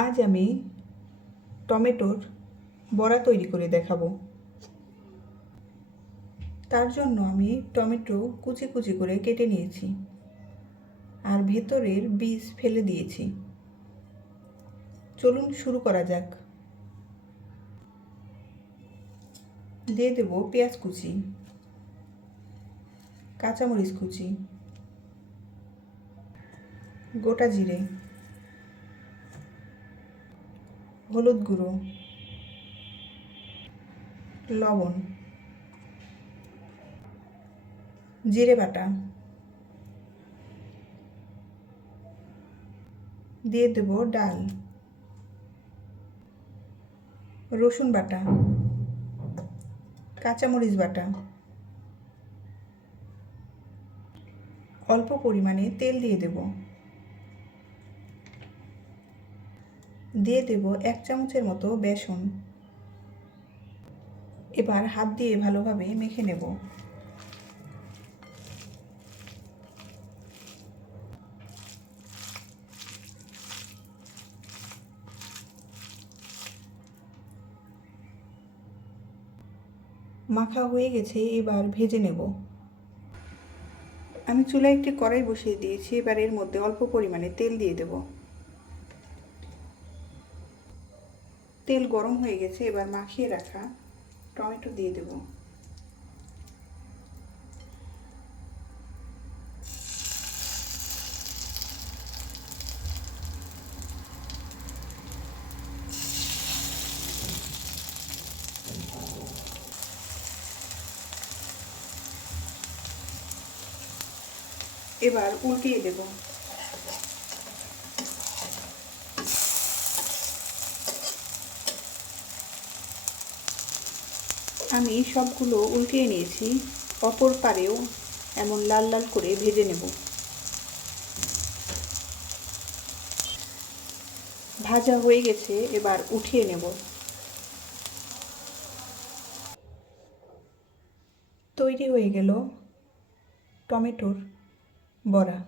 আজ আমি টমেটোর বড়া তৈরি করে দেখাবো। তার জন্য আমি টমেটো কুচি কুচি করে কেটে নিয়েছি আর ভেতরের বীজ ফেলে দিয়েছি। চলুন শুরু করা যাক। দিয়ে দেব পেঁয়াজ কুচি, কাঁচামরিচ কুচি, গোটা জিরে, হলুদ গুঁড়ো, লবণ, জিরে বাটা, দিয়ে দেব ডাল, রসুন বাটা, কাঁচামরিচ বাটা, অল্প পরিমাণে তেল দিয়ে দেব, দিয়ে দেব 1 চামচের মতো বেসন। এবার হাত দিয়ে ভালোভাবে মেখে নেব। মাখা হয়ে গেছে, এবার ভেজে নেব। আমি চুলায় একটি কড়াই বসিয়ে দিয়েছি। এবার এর মধ্যে অল্প পরিমাণে তেল দিয়ে দেব। তেল গরম হয়ে গেছে, এবার মাখিয়ে রাখা টমেটো দিয়ে দেব। এবার উল্টিয়ে দেব। আমি সবগুলো উল্টিয়ে নিয়েছি। অপর পারেও এমন লাল লাল করে ভেজে নেব। ভাজা হয়ে গেছে, এবার উঠিয়ে নেব। তৈরি হয়ে গেল টমেটোর বড়া।